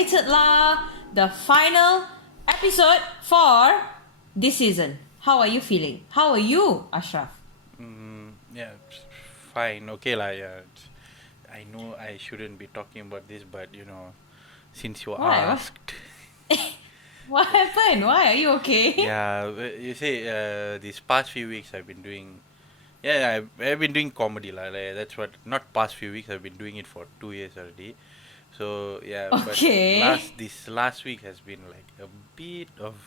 Motivated lah, the final episode for this season. How are you feeling? How are you, Ashraf? Yeah, fine. Okay lah. Yeah, I know I shouldn't be talking about this, but since you Why? asked, What happened? Why? Are you okay? yeah, you say these past few weeks I've been doing. Yeah, I've been doing comedy lah. Like, that's what. Not past few weeks. I've been doing it for 2 years already. So yeah, but Okay. this last week has been like a bit of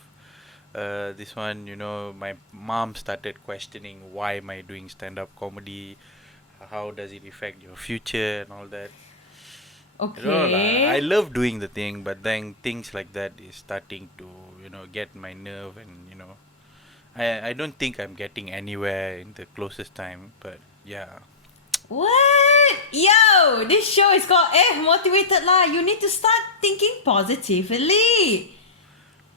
this one. My mom started questioning why am I doing stand-up comedy, how does it affect your future and all that. I don't know lah. I Okay. love doing the thing, but then things like that is starting to get my nerve, and I don't think I'm getting anywhere in the closest time. But yeah. What? Yo, this show is called Motivated lah. You need to start thinking positively.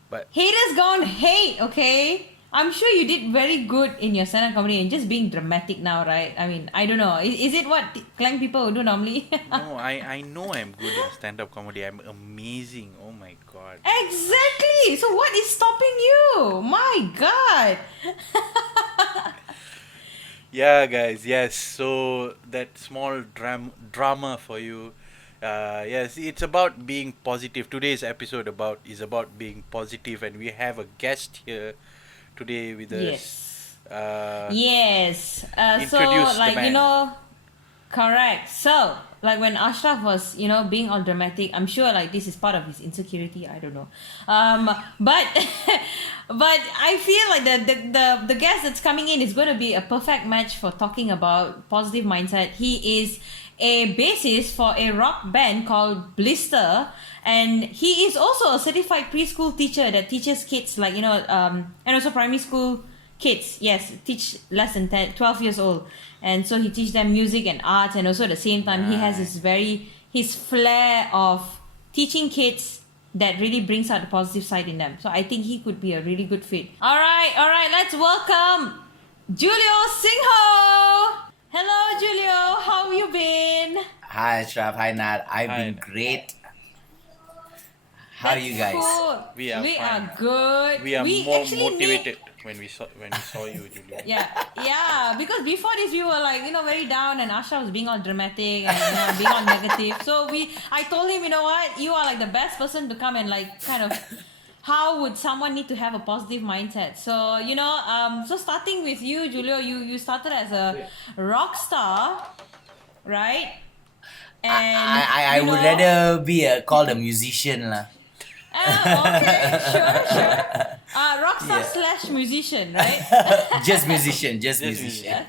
But Haters gonna hate, okay? I'm sure you did very good in your stand-up comedy and just being dramatic now, right? I mean, I don't know. Is it what Klang people would do normally? no, I know I'm good in stand-up comedy. I'm amazing. Oh my god. Exactly. So what is stopping you? My God. Yeah, guys. Yes. So that small drama for you. Yes, it's about being positive. Today's episode is about being positive, and we have a guest here today with us. Yes. Uh, Yes. So Introduce the like man. correct. So like when Ashraf was being all dramatic, I'm sure like this is part of his insecurity. I don't know. But but I feel like the guest that's coming in is going to be a perfect match for talking about positive mindset. He is a bassist for a rock band called Blister, and he is also a certified preschool teacher that teaches kids like and also primary school kids. Yes, teach less than 12 years old, and so he teach them music and arts, and also at the same time he has his flair of teaching kids that really brings out the positive side in them. So I think he could be a really good fit. All right, let's welcome Julio Singho. Hello, Julio. How you been? Hi, Ashraf. Hi, Nat. I've Hi. been great. How are you guys? Cool. We are fine. are good. We are more actually motivated when we saw you, Julia. Yeah, because before this we were like very down, and Asha was being all dramatic and being all negative. So I told him, what, you are like the best person to come and like kind of, how would someone need to have a positive mindset? So so starting with you, Julio, you started as a rock star, right? And I would rather be called a musician lah. Okay, sure. Rockstar Yeah. / musician, right? Just musician. Just musician.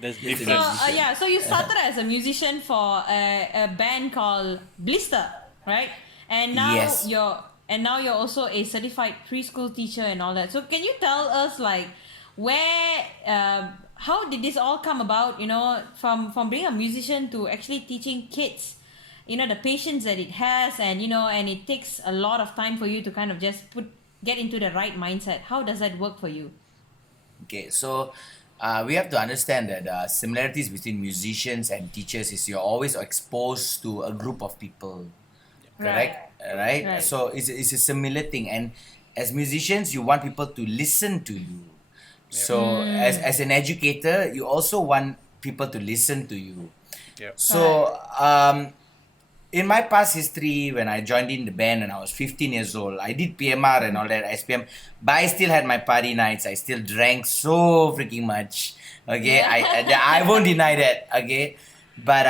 That's So different. so you started as a musician for a band called Blister, right? And now Yes. you're also a certified preschool teacher and all that. So can you tell us like where how did this all come about? From being a musician to actually teaching kids. The patience that it has, and and it takes a lot of time for you to kind of just get into the right mindset. How does that work for you? Okay, so we have to understand that similarities between musicians and teachers is you're always exposed to a group of people. Correct? Right? Right. So it's a similar thing. And as musicians, you want people to listen to you. So as an educator, you also want people to listen to you. Yep. So in my past history, when I joined in the band when I was 15 years old, I did PMR and all that, SPM, but I still had my party nights. I still drank so freaking much. Okay, I won't deny that. Okay, but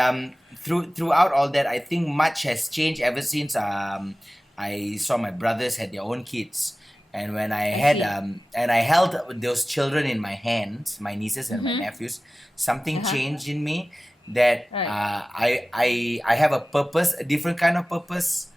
throughout all that, I think much has changed ever since I saw my brothers had their own kids. And when I had see. and I held those children in my hands, my nieces and my nephews, something Uh-huh. changed in me that Right. I have a purpose, a different kind of purpose.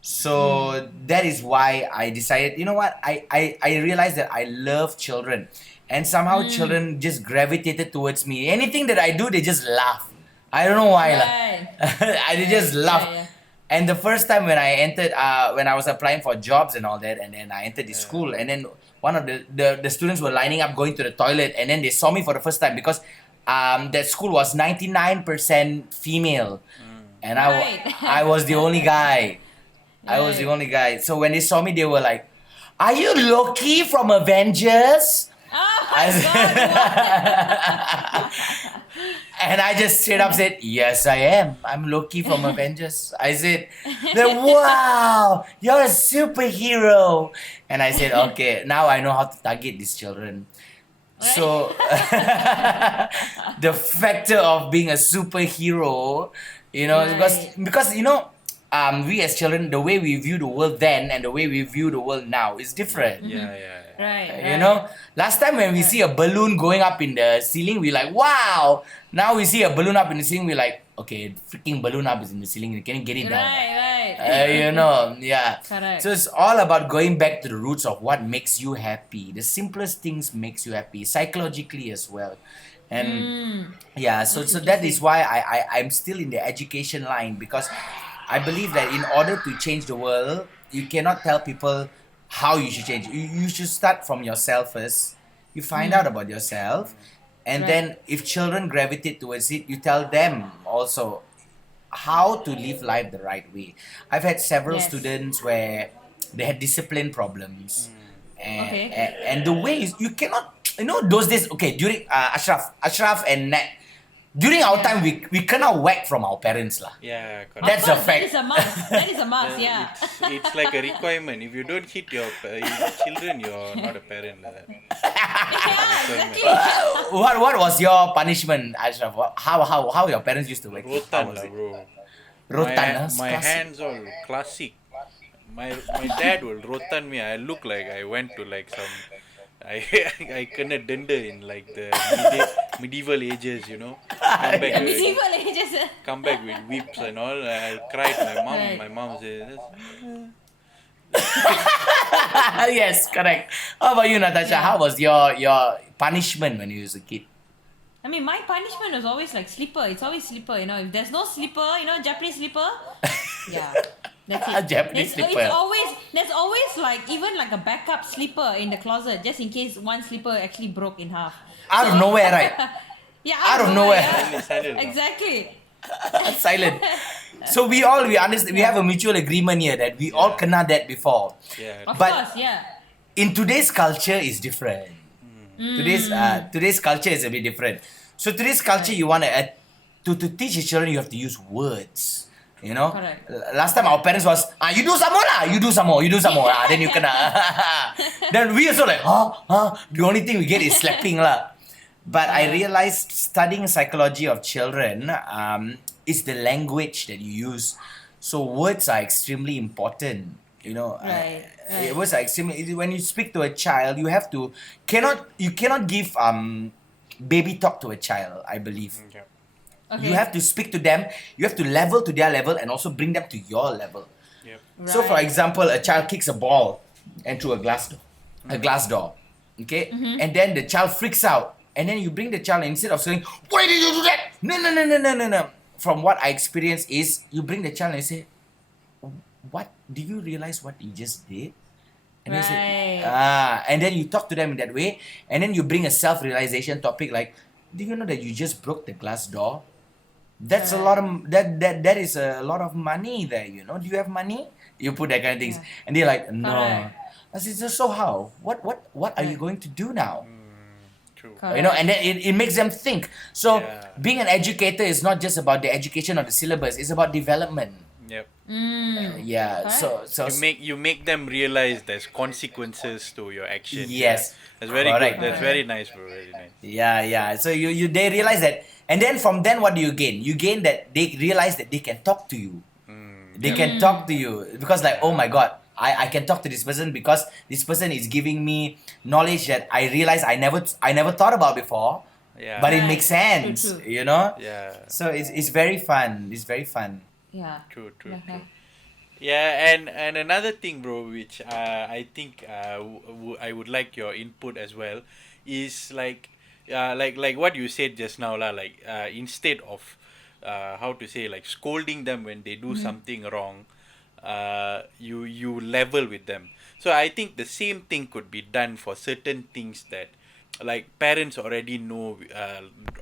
So that is why I decided, you know what, I realized that I love children, and somehow children just gravitated towards me. Anything that I do, they just laugh. I don't know why. Right. They just laugh. Yeah. And the first time when I entered, when I was applying for jobs and all that, and then I entered the school, and then one of the students were lining up going to the toilet, and then they saw me for the first time because that school was 99% female, and Right. I was the only guy. I was the Right. only guy. So when they saw me, they were like, "Are you Loki from Avengers?" Oh I my God! And I just straight up said, "Yes, I am. I'm Loki from Avengers." I said, "Wow, you're a superhero." And I said, "Okay, now I know how to target these children." So the factor of being a superhero, Right. because we as children, the way we view the world then and the way we view the world now is different. Yeah, yeah, Right. Last time when we see a balloon going up in the ceiling, we like, wow. Now we see a balloon up in the ceiling, we like, okay, freaking balloon up is in the ceiling. Can you get it down? Right. Yeah. Correct. So it's all about going back to the roots of what makes you happy. The simplest things makes you happy, psychologically as well. And yeah, so that is why I'm still in the education line, because I believe that in order to change the world, you cannot tell people how you should change. You should start from yourself first. You find out about yourself, and Right. then if children gravitate towards it, you tell them also how to live life the right way. I've had several Yes. students where they had discipline problems, Okay. and the way is you cannot, those days. Okay, during Ashraf and Nat, during our Yeah. time we cannot whack from our parents lah. yeah. Of That's Correct. a course, fact. That is a must. That is a must. Yeah. It's like a requirement. If you don't hit your children, you're not a parent. Like that. Yeah. Exactly. What was your punishment, Ashraf? How your parents used to whack you? How Rotan was lah, it? bro. Rotan, My classic. hands all classic. My dad will rotan me. I look like I went to like some. I I kena denda in like the medieval ages, Come back with, Medieval ages. come back with whips and all. I cried. My mom. Right. My mom said, Yes, correct. How about you, Natasha? Yeah. How was your punishment when you was a kid? I mean, my punishment was always like slipper. It's always slipper. If there's no slipper, Japanese slipper. Yeah, that's it. Japanese slipper. There's always like even like a backup slipper in the closet just in case one slipper actually broke in half. Out of nowhere, right? Yeah, Out of nowhere. yeah. silent. Exactly. Silent. So we understand. We have a mutual agreement here that we all kena that before. Yeah. Of But- course, yeah. In today's culture is different. Today's culture is a bit different. So today's culture, you want to teach your children, you have to use words. Correct. Last time our parents was, you do some more lah, you do some more, then you kena. Then we also like, the only thing we get is slapping lah. But I realized studying psychology of children is the language that you use. So words are extremely important. Right. Words are extremely. When you speak to a child, you cannot give baby talk to a child. I believe. Okay. Okay. You have to speak to them. You have to level to their level and also bring them to your level. Yep. So, for Right. example, a child kicks a ball and through a glass door, okay, and then the child freaks out, and then you bring the child and instead of saying, "Why did you do that?" No. From what I experienced is you bring the child and say, "What do you realize what you just did?" And they say, Right. and then you talk to them in that way, and then you bring a self-realization topic like, "Do you know that you just broke the glass door? That's a lot of that is a lot of money there. Do you have money?" You put that kind of things, and they're like, "No." Correct. I said, "So how? What are you going to do now?" True. Correct. And then it makes them think. So Yeah. being an educator is not just about the education of the syllabus; it's about development. Yep. Yeah. So You make them realize there's consequences to your actions. Yes. That's very Correct. good. That's very nice, bro. Very nice. yeah. So they realize that, and then from then what do you gain? You gain that they realize that they can talk to you. They can talk to you because like, oh my god, I can talk to this person because this person is giving me knowledge that I realize I never thought about before. Yeah. But it Right. makes sense, True. Yeah. So it's very fun. It's very fun. Yeah. True. Yeah. Yeah, and another thing, bro, which I think I would like your input as well, is like what you said just now, lah. Like instead of how to say, like scolding them when they do something wrong, you level with them. So I think the same thing could be done for certain things that like parents already know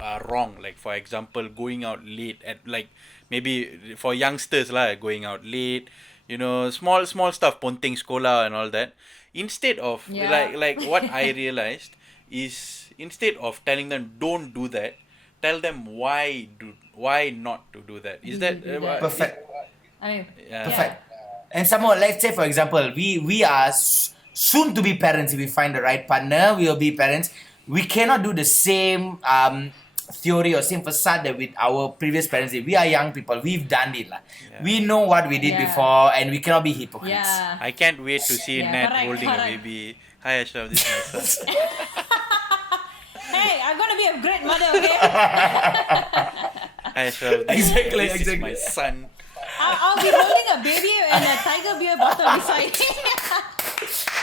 are wrong. Like for example, going out late at like maybe for youngsters lah, going out late, you know, small stuff, ponting sekolah and all that. Instead of Yeah. like what I realized is instead of telling them don't do that, tell them why not to do that. Is Do that do that. Perfect. I mean, yeah. Perfect. And some more, let's say, for example, we are soon to be parents. If we find the right partner, we will be parents. We cannot do the same theory or same facade that with our previous parents did. We are young people. We've done it. Yeah. We know what we did Yeah. before, and we cannot be hypocrites. Yeah. I can't wait to see Yeah, Nat correct, holding a correct. baby. Hi Ashraf, this is my son. Hey, I'm gonna be a great mother, okay? Hi Ashraf, Exactly, this is exactly. my son. I'll be holding a baby and a tiger beer bottle beside me.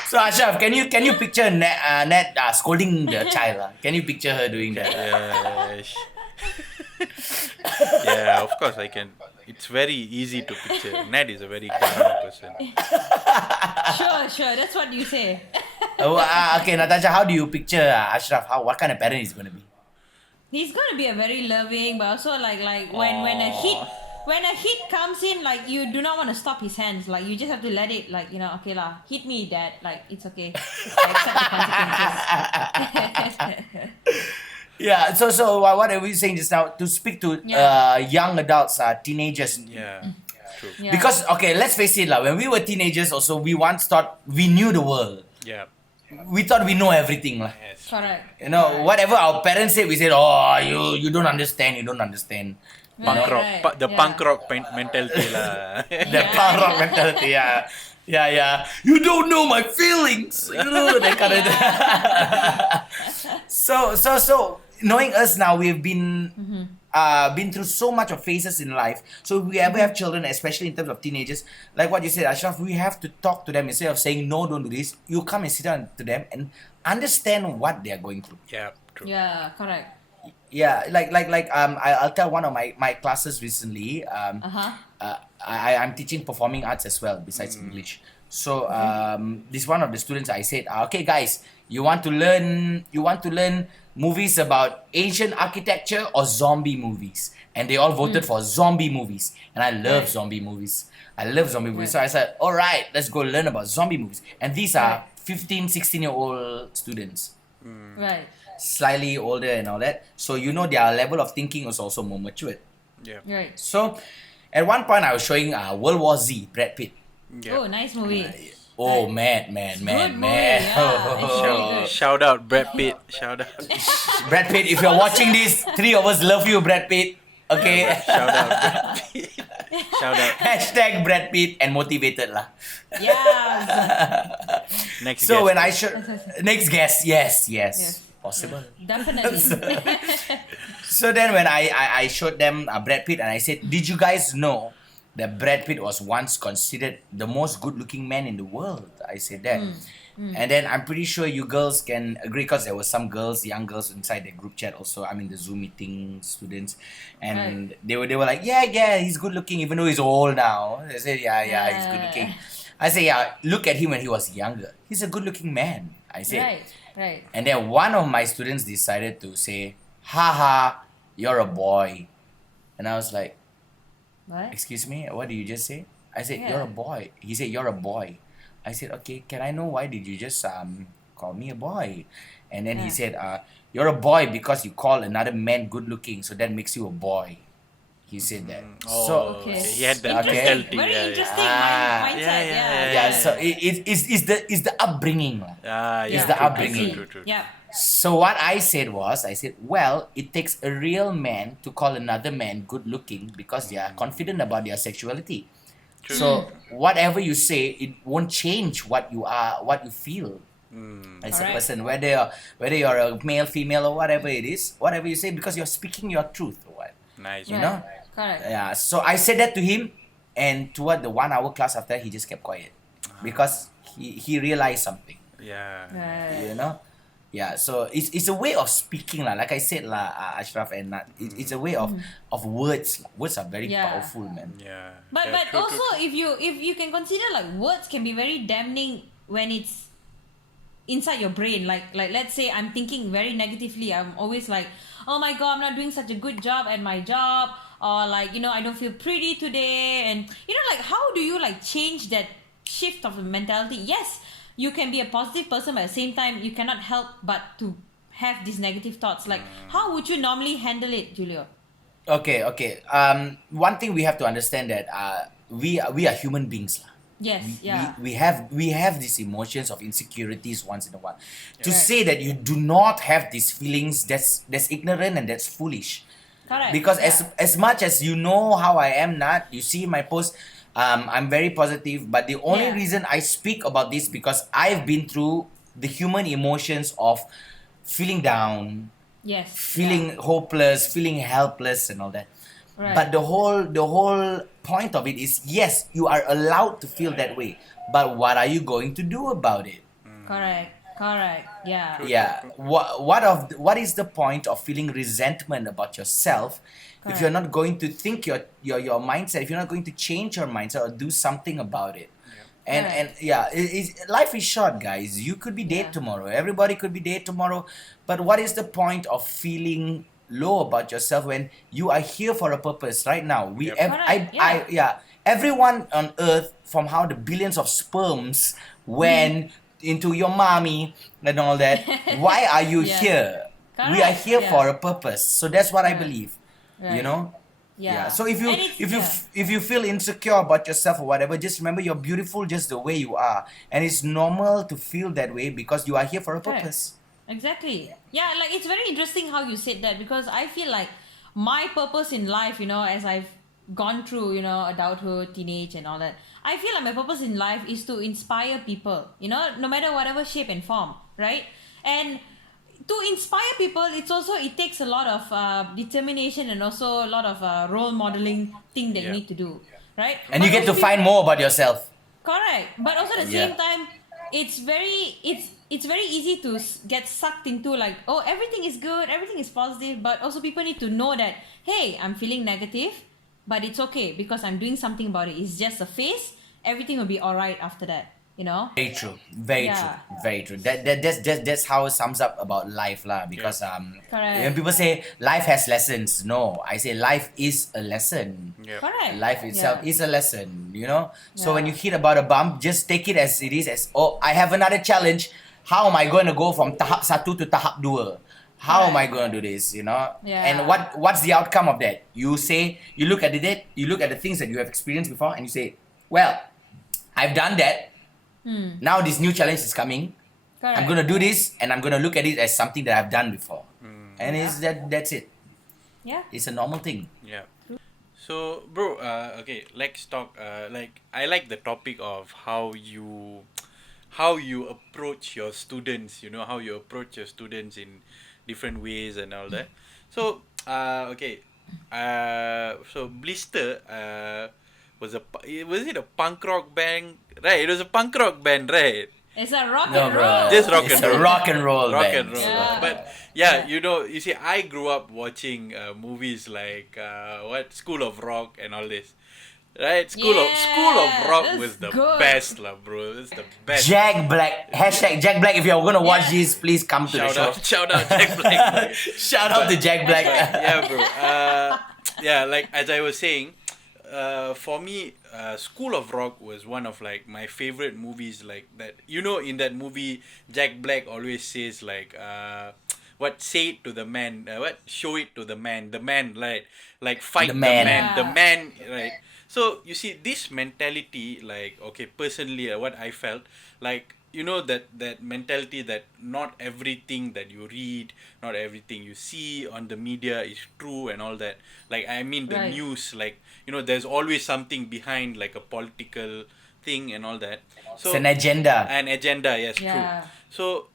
So Ashraf, can you picture Nat scolding the child? Can you picture her doing that? Yes. Yeah, of course I can. It's very easy to picture. Nat is a very calm person. Sure, that's what you say. Okay, Natasha, how do you picture Ashraf? What kind of parent he's going to be? He's gonna be a very loving, but also like when a hit comes in, like you do not want to stop his hands. Like you just have to let it, like okay lah, hit me, dad. Like it's okay. I accept the consequences. Yeah. So what are we saying just now? To speak to young adults, teenagers. Yeah, true. Yeah. Because okay, let's face it, when we were teenagers, also we once thought we knew the world. Yeah. We thought we know everything, lah. Yes. Correct. You know, whatever our parents said, we said, "Oh, you don't understand. You don't understand." Punk rock, the yeah. punk rock mentality lah. The punk rock mentality, yeah. Yeah. You don't know my feelings. You know that kind of. So knowing us now, we've been through so much of phases in life. So if we ever have children, especially in terms of teenagers, like what you said, Ashraf, we have to talk to them instead of saying no, don't do this. You come and sit down to them and understand what they are going through. Yeah, true. Yeah, correct. Yeah, I'll tell one of my classes recently. I'm teaching performing arts as well besides English. So this one of the students, I said, okay guys, you want to learn movies about ancient architecture or zombie movies? And they all voted for zombie movies. And I love zombie movies. So I said, all right, let's go learn about zombie movies. And these are 15, 16-year-old students. Right. Slightly older and all that. So their level of thinking was also more matured. Yeah. Right. So at one point I was showing World War Z, Brad Pitt. Yeah. Oh, nice movie. Oh Right. man. Good movie, yeah. It's really good. Shout out Brad Pitt. Shout out. Brad Pitt, if you're watching this, three of us love you, Brad Pitt. Okay. Shout out Brad Pitt. Shout out. Hashtag Brad Pitt and motivated lah. Yeah. Next So guest. when I show next guest, yes, possible. Definitely. So then when I showed them Brad Pitt and I said, did you guys know that Brad Pitt was once considered the most good-looking man in the world? I said that. And then I'm pretty sure you girls can agree because there were some girls, young girls inside the group chat also. I mean the Zoom meeting students. And they were like, yeah, he's good-looking even though he's old now. They said, yeah, he's good-looking. I said, yeah, look at him when he was younger. He's a good-looking man. I said. Right. And then one of my students decided to say, haha, you're a boy. And I was like, What? excuse me, what did you just say? I said, Yeah. you're a boy. He said, you're a boy. I said, okay, can I know why did you just call me a boy? And then he said, you're a boy because you call another man good looking, so that makes you a boy. He said that. So Okay. He had that Okay. mentality. Very yeah, interesting mindset. Yeah. yeah, so it's the upbringing. lah. Yeah. It's the true, upbringing. True. Yeah. So what I said, well, it takes a real man to call another man good looking because they are confident about their sexuality. True. So whatever you say, it won't change what you are, what you feel as a Correct. person. Whether you're a male, female, or whatever it is, whatever you say, because you're speaking your truth or what. Nice. You know? Correct. Yeah. So I said that to him, and toward the 1 hour class after, he just kept quiet because he realized something. Yeah. Right. You know. Yeah, so it's a way of speaking lah. Like I said lah, Ashraf and Nat, it's a way of words. Words are very Yeah. powerful, man. Yeah. But Yeah, but true, also if you can consider like words can be very damning when it's inside your brain. Like let's say I'm thinking very negatively. I'm always like, oh my god, I'm not doing such a good job at my job. or like, I don't feel pretty today, and like, how do you like change that shift of mentality? Yes, you can be a positive person, but at the same time you cannot help but to have these negative thoughts. Like, how would you normally handle it, Julio? Okay. One thing we have to understand that we are human beings lah. Yes, yeah. We have these emotions of insecurities once in a while. To Right. say that you do not have these feelings, that's ignorant and that's foolish. Correct. Because yeah. as much as you know how I am, Nat, you see my post, I'm very positive. But the only Yeah. reason I speak about this because I've been through the human emotions of feeling down, Yes. feeling hopeless, feeling helpless, and all that. Right. But the whole point of it is yes, you are allowed to feel that way. But what are you going to do about it? Correct. Yeah. Yeah. What is the point of feeling resentment about yourself if you're not going to think your mindset, if you're not going to change your mindset or do something about it? And yeah, life is short, guys. You could be dead Yeah. tomorrow. Everybody could be dead tomorrow. But what is the point of feeling low about yourself when you are here for a purpose right now? Yep. Yeah. Everyone on earth, from how the billions of sperms went into your mommy and all that. Why are you Yeah. here? We are Correct, here yeah. for a purpose. So that's what I Right. believe. Right. You know. Yeah. So if you And it's- if you feel insecure about yourself or whatever, just remember you're beautiful just the way you are, and it's normal to feel that way because you are here for a Right. purpose. Exactly. Yeah, like it's very interesting how you said that, because I feel like my purpose in life, as I've gone through, adulthood, teenage, and all that, I feel like my purpose in life is to inspire people, no matter whatever shape and form, right? And to inspire people, it takes a lot of determination and also a lot of role modeling thing that you Yeah. need to do, right? And you But get to those find more about yourself. Correct, but also at the Yeah. same time, it's very easy to get sucked into like, oh, everything is good, everything is positive, but also people need to know that, hey, I'm feeling negative, but it's okay because I'm doing something about it. It's just a phase. Everything will be alright after that. Very true. Very Yeah. true. Very true. That's how it sums up about life lah. Because Correct. when people say life has lessons, no, I say life is a lesson. Yeah. Correct. Life itself Yeah. is a lesson, So when Yeah. you hit about a bump, just take it as it is. As I have another challenge. How am I going to go from tahap 1 to tahap 2? How am I going to do this? Yeah. And what's the outcome of that? You look at the things that you have experienced before, and you say, well, I've done that. Now this new challenge is coming. Correct. I'm gonna do this, and I'm gonna look at it as something that I've done before. And that's it. Yeah. It's a normal thing. Yeah. So, bro, okay, let's talk. Like, I like the topic of how you approach your students. How you approach your students in different ways and all that. So, okay, so Blister, was it a punk rock band? Right, it was a punk rock band, right? It's a rock No, and bro. roll. Just rock It's and roll. a rock and roll Rock band. and roll. Yeah. But yeah, you see, I grew up watching movies like School of Rock and all this. Right? School of Rock that's was the good. best lah, bro. It's the best. Jack Black. Hashtag Jack Black. If you're gonna watch Yeah. this, please come to the show. Shout out Jack Black. Shout out to Jack Black. Yeah, bro. Yeah, like as I was saying, for me, School of Rock was one of like my favorite movies. Like that, in that movie, Jack Black always says like, what say it to the man, what show it to the man, right? Like fight The the man. man, Yeah. the man, right? So you see this mentality, like, okay, personally, what I felt like, that mentality that not everything that you read, not everything you see on the media is true and all that. Like, I mean, the Right. news, like, there's always something behind, like a political thing and all that. So It's an agenda. an agenda, yes, true. Yeah. So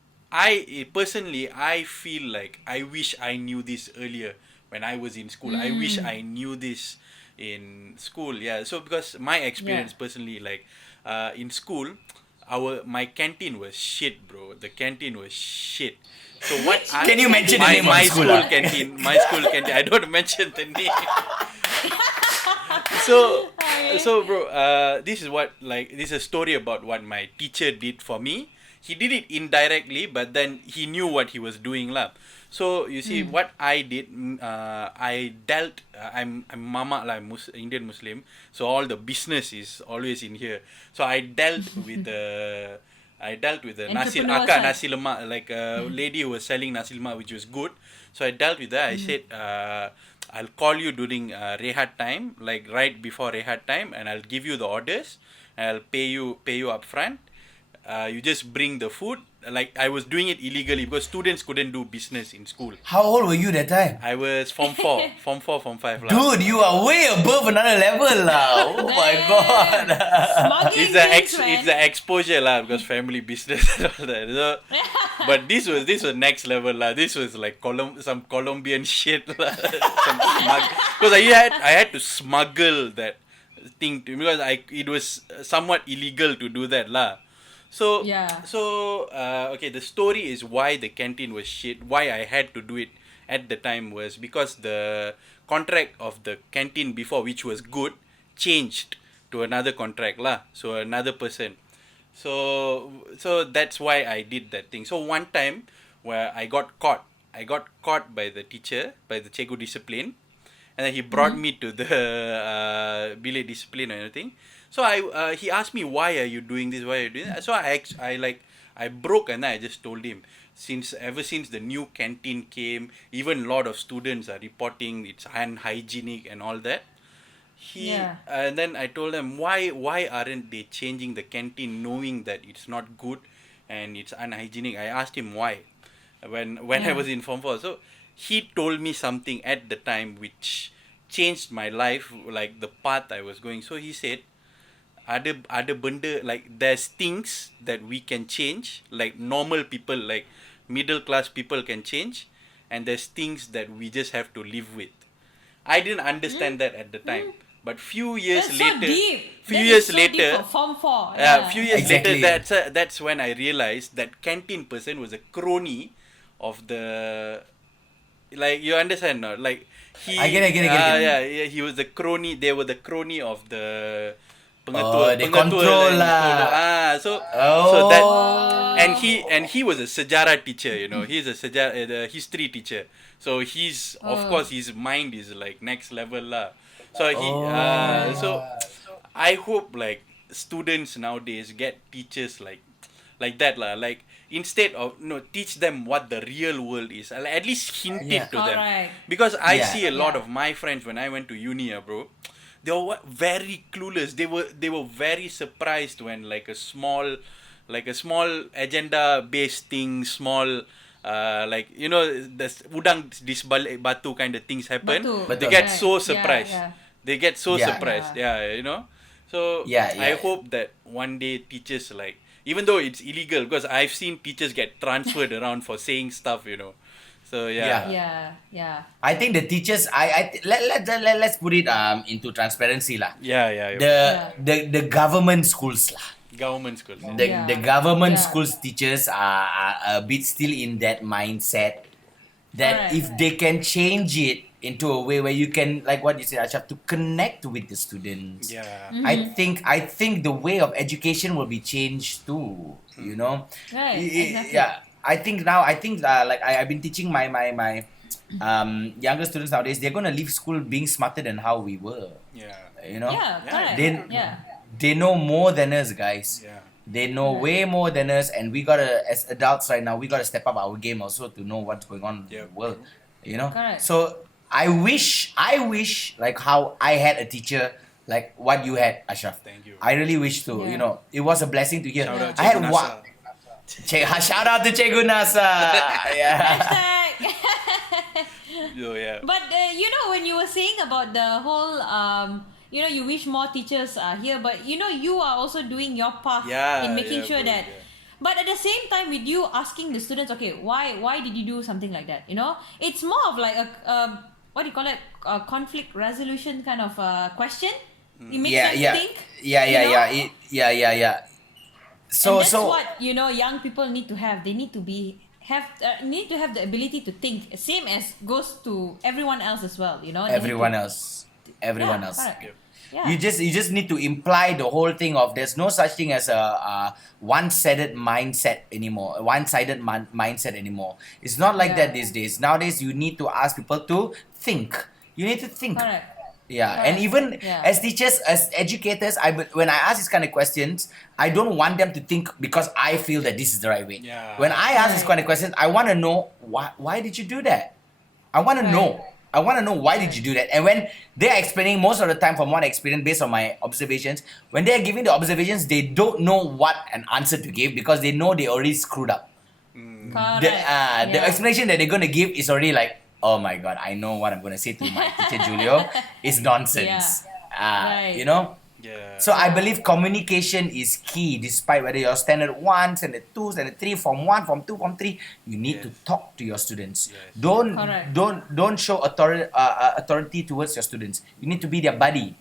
personally, I feel like I wish I knew this earlier when I was in school. I wish I knew this in school. Yeah. So because my experience personally, like in school, my canteen was shit, bro. The canteen was shit. So what? Can you mention the name of my the school, school ah? canteen? My school canteen. I don't mention the name. So, Okay. so bro, this is a story about what my teacher did for me he did it indirectly, but then he knew what he was doing lah. So you see what I did. I dealt. I'm mama lah, Indian Muslim. So all the business is always in here. So I dealt with the. I dealt with the nasi Entrepreneur nasi lemak, like a lady who was selling nasi lemak, which was good. So I dealt with that. I said, I'll call you during rehat time, like right before rehat time, and I'll give you the orders. I'll pay you upfront. You just bring the food. Like I was doing it illegally because students couldn't do business in school. How old were you that time? I was form 4, form 5 lah. Dude, you are way above another level lah. Oh my god. Smuggling things, man. It's the exposure lah, because family business and all that. So, but this was next level lah. This was like some Colombian shit lah. Because I had to smuggle that thing because it was somewhat illegal to do that lah. So okay, the story is why the canteen was shit. Why I had to do it at the time was because the contract of the canteen before, which was good, changed to another contract lah. So another person. So that's why I did that thing. So one time where I got caught by the teacher, by the cikgu discipline, and then he brought me to the bilik discipline and everything. So he asked me, why are you doing this? Why are you doing that? So I broke, and then I just told him, ever since the new canteen came, even a lot of students are reporting it's unhygienic and all that. And then I told them, why aren't they changing the canteen knowing that it's not good and it's unhygienic? I asked him why when I was in Form 4. So he told me something at the time which changed my life, like the path I was going. So he said, ada benda, like there's things that we can change, like normal people, like middle class people can change, and there's things that we just have to live with. I didn't understand that at the time, but few years later, For Form 4. few years Exactly. later, that's when I realized that canteen person was a crony of the, like, you understand not? Like I get it. Yeah, he was the crony. They were the crony of the they control lah. So that, and he was a sejarah teacher, you know. He's a history teacher. So he's of course his mind is like next level lah. So so I hope like students nowadays get teachers like that lah. Like instead of teach them what the real world is. At least hint it to them. Correct. Because I see a lot of my friends when I went to uni, bro. They were very clueless. They were very surprised when like a small agenda based thing, small like, you know, the udang di sebalik batu kind of things happen. Batu. They get so surprised. Yeah. They get so Yeah. surprised. Yeah, you know. So Yeah. I hope that one day teachers, like, even though it's illegal, because I've seen teachers get transferred around for saying stuff, you know. So Yeah. I think the teachers, let's put it into transparency lah. Yeah. The government schools lah. Government schools. The government schools teachers are a bit still in that mindset that Correct. if they can change it into a way where you can, like what you said, Ashraf, to connect with the students. Yeah. I think the way of education will be changed too. You know. Right, exactly. Yeah. I think like I've been teaching my younger students nowadays. They're gonna leave school being smarter than how we were. Yeah. You know. Yeah, correct. They know more than us, guys. Yeah. They know way more than us, and we gotta, as adults right now, we gotta step up our game also to know what's going on in the world. You know. Correct. So I wish like how I had a teacher like what you had, Ashraf. Thank you. I really wish to. Yeah. You know, it was a blessing to hear. Shout out I had Cikgu one. Nasa. Shout out to Cikgu Nasa. Yeah. Hashtag. Oh, yeah. But you know, when you were saying about the whole you know, you wish more teachers are here, but you know, you are also doing your part in making sure bro, that. But at the same time, with you asking the students, okay, why did you do something like that? You know, it's more of like a what do you call it? A conflict resolution kind of question. It makes them think. Yeah. So And that's what, you know, young people need to have. They need to have the ability to think. Same as goes to everyone else as well. You know. everyone else. Correct. Yeah. You just need to imply the whole thing of there's no such thing as a one-sided mindset anymore. One-sided mindset anymore. It's not like Yeah. that these days. Nowadays, you need to ask people to think. You need to think. Correct. Yeah, and Correct. even Yeah. as teachers, as educators, when I ask these kind of questions, I don't want them to think because I feel that this is the right way. Yeah. When I ask these Right. kind of questions, I want to know why did you do that? I want to Right. know. I want to know why did you do that? And when they're explaining, most of the time, from what I experienced based on my observations, when they're giving the observations, they don't know what an answer to give because they know they already screwed up. Correct. The explanation that they're going to give is already like, oh my god, I know what I'm going to say to my teacher Julio. It's nonsense. Right. You know? Yeah. So I believe communication is key, despite whether you're standard 1, standard 2, standard 3, form 1, form 2, form 3. You need to Yes. talk to your students. Yes. Correct. Don't show authority towards your students. You need to be their buddy.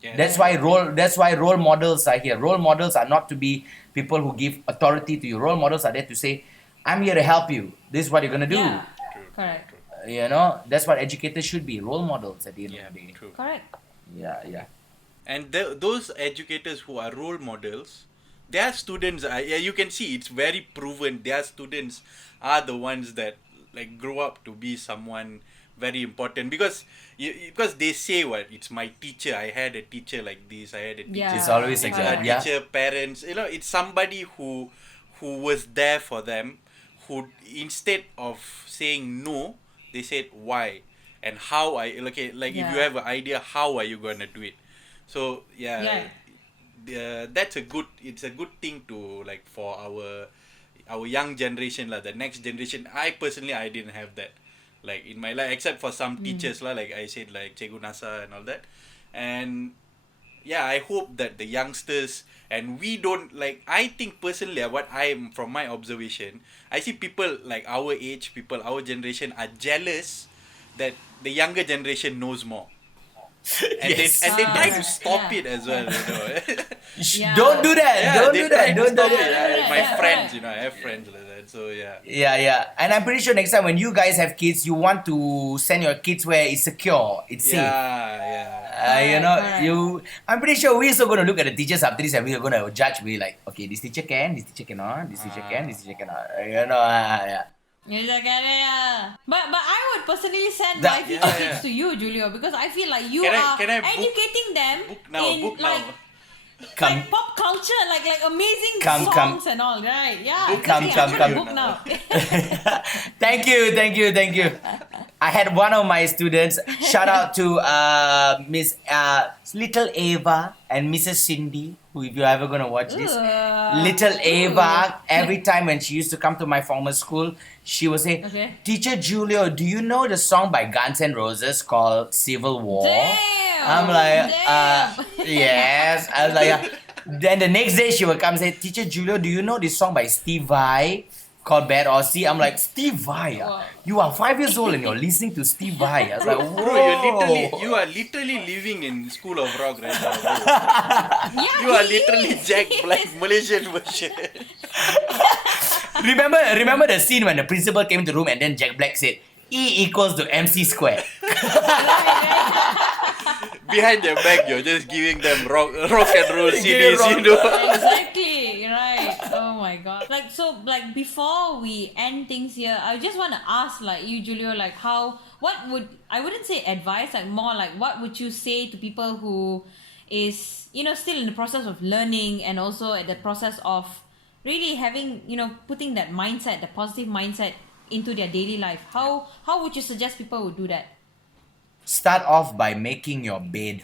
Yeah. That's why role models are here. Role models are not to be people who give authority to you. Role models are there to say, I'm here to help you. This is what you're gonna do. Yeah. True. Correct. You know, that's what educators should be. Role models at the end Yeah. of the day. True. Correct. Yeah. And those educators who are role models, their students are, you can see it's very proven. Their students are the ones that like grow up to be someone very important because because they say what it's my teacher. I had a teacher like this. I had a teacher. Yeah. It's always It's like a that. Yeah. teacher, parents. It's somebody who was there for them. Who instead of saying no, they said why and how if you Yeah. have an idea, how are you gonna do it? So Yeah. that's it's a good thing to like for our young generation the next generation. I personally I didn't have that like in my life except for some teachers like I said like Cikgu Nasa and all that. And yeah, I hope that the youngsters and we don't like I think personally what I am from my observation, I see people like our age, people our generation are jealous that the younger generation knows more. And Yes. they try to stop Yeah. it as well, Yeah. Don't do that. Yeah, Don't they do try that. to Don't do stop it. that. My Yeah, friends, right. I have friends like that. So yeah. Yeah. And I'm pretty sure next time when you guys have kids, you want to send your kids where it's secure, it's safe. Yeah. Correct. I'm pretty sure we're also going to look at the teachers after this and we're going to judge. We like, okay, this teacher can, this teacher cannot, this teacher can, this teacher cannot. Yeah. Yes, I get it, yeah. But I would personally send That- my future Yeah, kids yeah. to you, Julio, because I feel like you Can I- are can I book- educating them book now, in book now. like Come. like pop culture, like amazing Come. songs and all, right? Yeah. Book- exactly. come, I'm come. gonna book now. Thank you. I had one of my students. Shout out to Miss Little Ava and Mrs. Cindy, who if you're ever gonna watch this. Little Ava, every time when she used to come to my former school, she would say, Okay. Teacher Julio, do you know the song by Guns N' Roses called Civil War? Damn! I'm like, Damn! yes. I was like, yeah. Then the next day she would come and say, Teacher Julio, do you know this song by Steve Vai called Bad Aussie? I'm like, Steve Vai? Wow. You are 5 years old and you're listening to Steve Vai. I was like, whoa. Bro, you are literally living in School of Rock right now, bro. Yeah, You are he literally is. Jack Black Malaysian version. Remember the scene when the principal came into the room and then Jack Black said, E equals to MC squared. Behind their back, you're just giving them rock and roll Giving CDs, rock- Exactly, right. Oh my god. Like before we end things here, I just want to ask like you, Julio, like I wouldn't say advice, like more like what would you say to people who is, still in the process of learning and also at the process of really having, putting that mindset, the positive mindset into their daily life. How would you suggest people would do that? Start off by making your bed.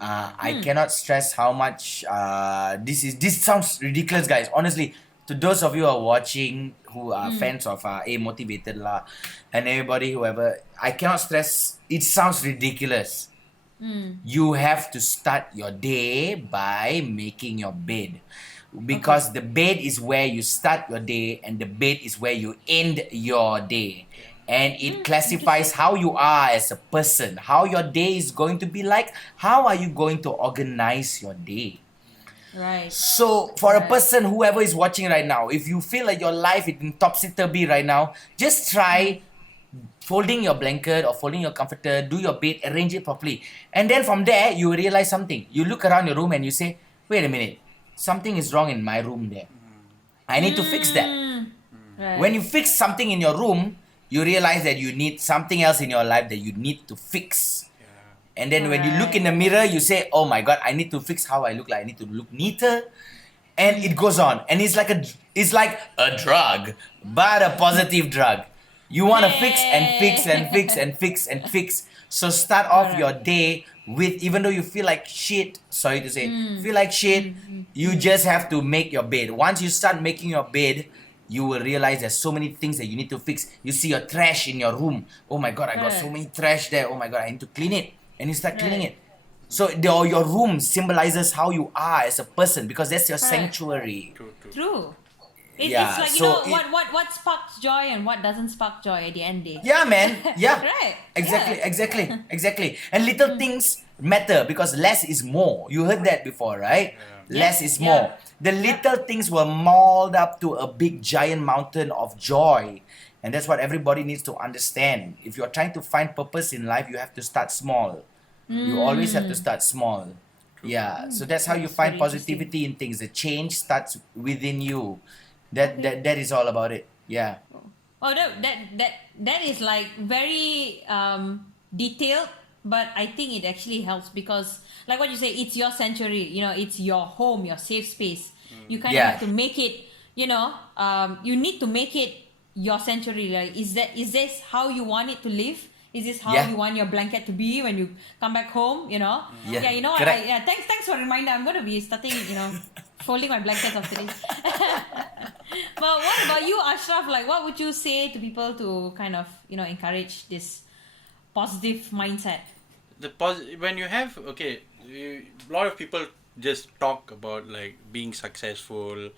I cannot stress how much this sounds ridiculous, guys. Honestly, to those of you who are watching who are fans of A Motivated lah and everybody whoever, I cannot stress. It sounds ridiculous. You have to start your day by making your bed. Because the bed is where you start your day and the bed is where you end your day. And it classifies how you are as a person, how your day is going to be like, how are you going to organize your day. Right. So for a Right. person, whoever is watching right now, if you feel like your life is in topsy-turvy right now, just try folding your blanket or folding your comforter, do your bed, arrange it properly. And then from there, you realize something. You look around your room and you say, wait a minute, something is wrong in my room there. I need to fix that. Right. When you fix something in your room, you realize that you need something else in your life that you need to fix. And then when you look in the mirror, you say, oh my God, I need to fix how I look like. I need to look neater. And it goes on. And it's like a drug, but a positive drug. You want to fix and fix and fix and fix and fix. So start off your day with, even though you feel like shit, sorry to say, feel like shit, you just have to make your bed. Once you start making your bed, you will realize there's so many things that you need to fix. You see your trash in your room. Oh my God, I got so many trash there. Oh my God, I need to clean it. And you start cleaning it. So your room symbolizes how you are as a person, because that's your sanctuary. True. It's like, so what sparks joy and what doesn't spark joy at the end of the day. Yeah, man. Yeah. Right. Exactly. And little things matter because less is more. You heard that before, right? Less is more. The little things will mold up to a big giant mountain of joy. And that's what everybody needs to understand. If you're trying to find purpose in life, you have to start small. You always have to start small. Yeah. So that's how you find positivity in things. The change starts within you. That is all about it. Yeah. Oh, that is like very detailed, but I think it actually helps because, like what you say, it's your sanctuary. It's your home, your safe space. You kind of have to make it. You need to make it your sanctuary. Like, is this how you want it to live? Is this how you want your blanket to be when you come back home? Yeah. Thanks for the reminder. I'm going to be starting, folding my blankets after this. But what about you, Ashraf? Like, what would you say to people to kind of, encourage this positive mindset? When you have, a lot of people just talk about like being successful,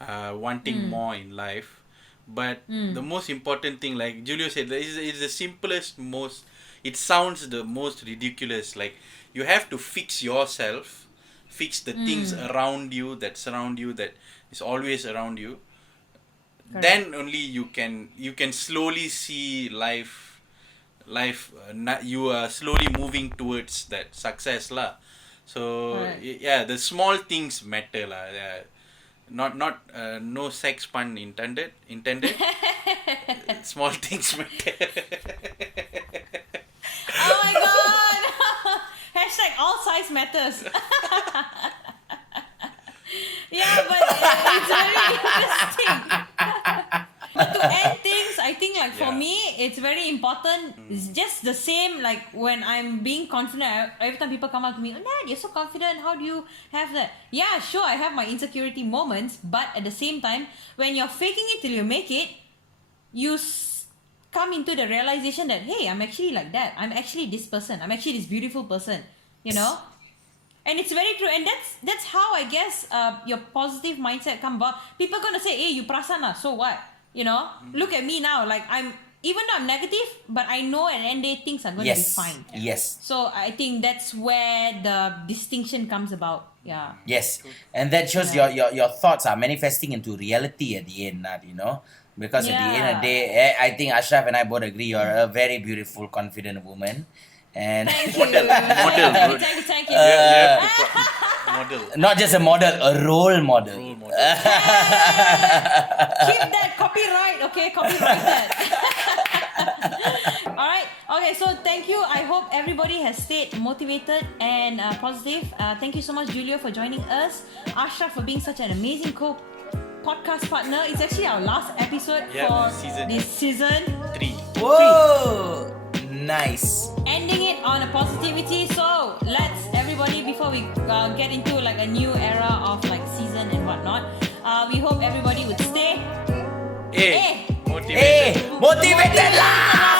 wanting more in life. But the most important thing, like Julio said, is the simplest, it sounds the most ridiculous. Like, you have to fix yourself, fix the things around you, that surround you, that is always around you. Correct. Then only you can slowly see life, you are slowly moving towards that success lah. So the small things matter lah. Not no sex pun intended. Small things matter. Oh my God! Hashtag all size matters. Yeah, but it's very interesting. But to end things, I think like for me, it's very important. It's just the same like when I'm being confident. Every time people come up to me, oh, Nat, you're so confident. How do you have that? Yeah, sure, I have my insecurity moments. But at the same time, when you're faking it till you make it, you come into the realization that, hey, I'm actually like that. I'm actually this person. I'm actually this beautiful person. And it's very true. And that's how I guess your positive mindset come about. People are gonna say, hey, you perasan lah, so what? Look at me now. Like, even though I'm negative, but I know at the end of the day things are going to be fine. Yes. So I think that's where the distinction comes about. Yeah. Yes. And that shows your thoughts are manifesting into reality at the end, Nad, Because at the end of the day, I think Ashraf and I both agree you're a very beautiful, confident woman. And Thank you. Model. Thank you. Model. Not just a model, a role model. Keep that copyright, okay? Copyright that. Alright. Okay, so thank you. I hope everybody has stayed motivated and positive. Thank you so much, Julio, for joining us. Ashraf for being such an amazing podcast partner. It's actually our last episode for this season 3. Whoa! Nice. Ending it on a positivity. So let's everybody, before we get into like a new era of like season and whatnot, we hope everybody would stay motivated motivated lah.